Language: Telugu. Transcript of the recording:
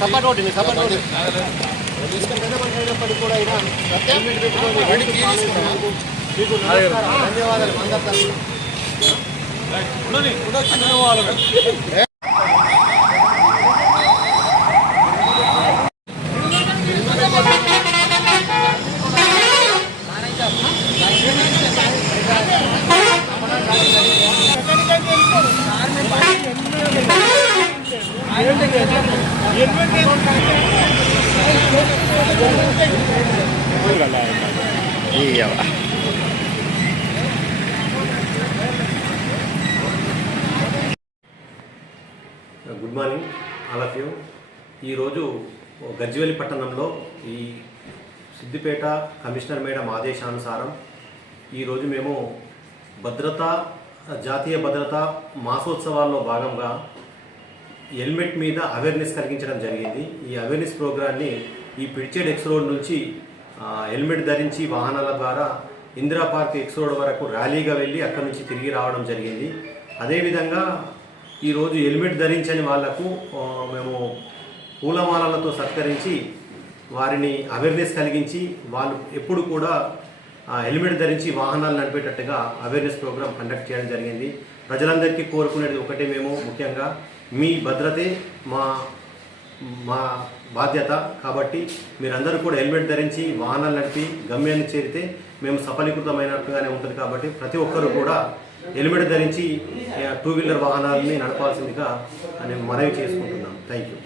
సపోర్ట్ ఒకటి సపోర్ట్ ఒకటి పెద్ద మనిషి అయినప్పటికీ కూడా అయినా హెల్మెట్ పెట్టుకొని మీకు ధన్యవాదాలు అందరి తరఫున. Good morning all of you. ఈరోజు గజ్వేల్ పట్టణంలో ఈ సిద్దిపేట కమిషనర్ మేడం ఆదేశానుసారం ఈరోజు మేము జాతీయ భద్రతా మాసోత్సవాల్లో భాగంగా హెల్మెట్ మీద అవేర్నెస్ కలిగించడం జరిగింది. ఈ అవేర్నెస్ ప్రోగ్రాన్ని ఈ పిడిచేడ్ ఎక్స్ రోడ్ నుంచి హెల్మెట్ ధరించి వాహనాల ద్వారా ఇందిరా పార్క్ ఎక్స్ రోడ్ వరకు ర్యాలీగా వెళ్ళి అక్కడి నుంచి తిరిగి రావడం జరిగింది. అదేవిధంగా ఈరోజు హెల్మెట్ ధరించని వాళ్లకు మేము పూలమాలలతో సత్కరించి వారిని అవేర్నెస్ కలిగించి వాళ్ళు ఎప్పుడు కూడా హెల్మెట్ ధరించి వాహనాలు నడిపేటట్టుగా అవేర్నెస్ ప్రోగ్రాం కండక్ట్ చేయడం జరిగింది. ప్రజలందరికీ కోరుకునేది ఒకటే, మేము ముఖ్యంగా మీ భద్రతే మా బాధ్యత కాబట్టి మీరందరూ కూడా హెల్మెట్ ధరించి వాహనాలు నడిపి గమ్యాన్ని చేరితే మేము సఫలీకృతమైనట్టుగానే ఉంటుంది. కాబట్టి ప్రతి ఒక్కరూ కూడా హెల్మెట్ ధరించి 2 వీలర్ వాహనాలని నడపాల్సిందిగా నేను మనవి చేసుకుంటున్నాను. Thank you.